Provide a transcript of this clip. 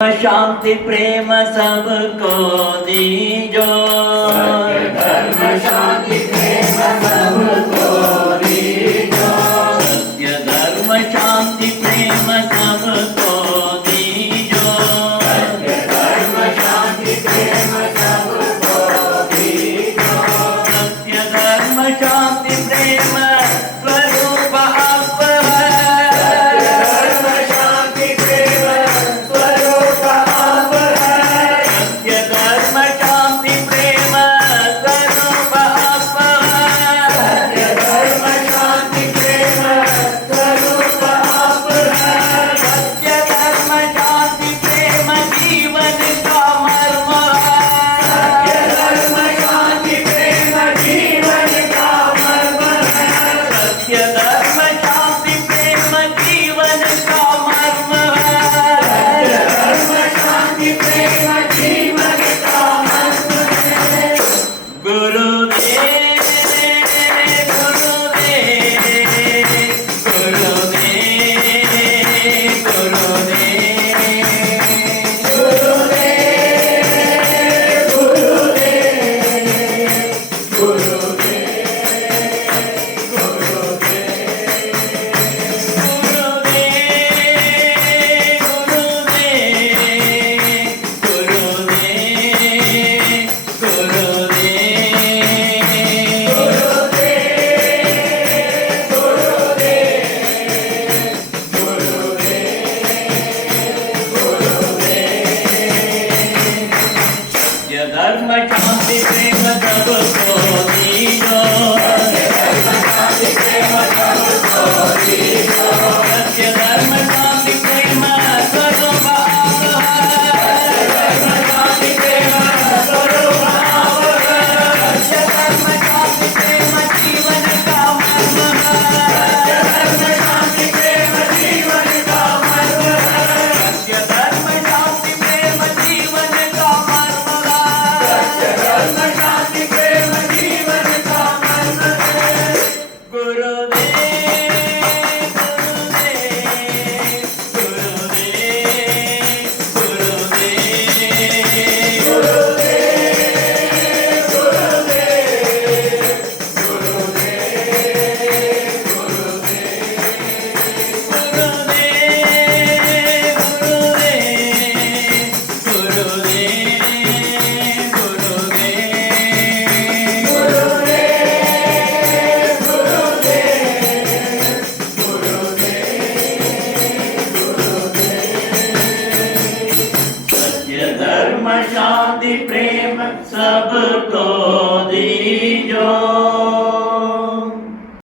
शांति प्रेम सबको दीजो। सत्य धर्म शांति प्रेम सबको दीजो। सत्य धर्म शांति प्रेम सबको दीजो। सत्य धर्म शांति प्रेम सबको दीजो। सत्य धर्म शांति प्रेम स्वरूप आप है। सत्य धर्म शांति प्रेम स्वरूप आप है। सत्य धर्म शांति प्रेम स्वरूप आप है। सत्य धर्म शांति प्रेम स्वरूप आप है। सत्य धर्म शांति प्रेम जीवन का मर्म है। सत्य धर्म शांति प्रेम जीवन का मर्म है। सत्य धर्म शांति प्रेम जीवन का मर्म है। सत्य धर्म शांति प्रेम जीवन का मर्म है। गुरुदेव गुरुदेव गुरुदेव धर्म शांति प्रेम सबको दीजो। सत्य धर्म शांति प्रेम स्वरूप आप है। सत्य धर्म शांति प्रेम जीवन का मर्म है। सत्य धर्म शांति प्रेम जीवन का मर्म है। गुरुदेव धर्म शांति प्रेम सबको दीजो।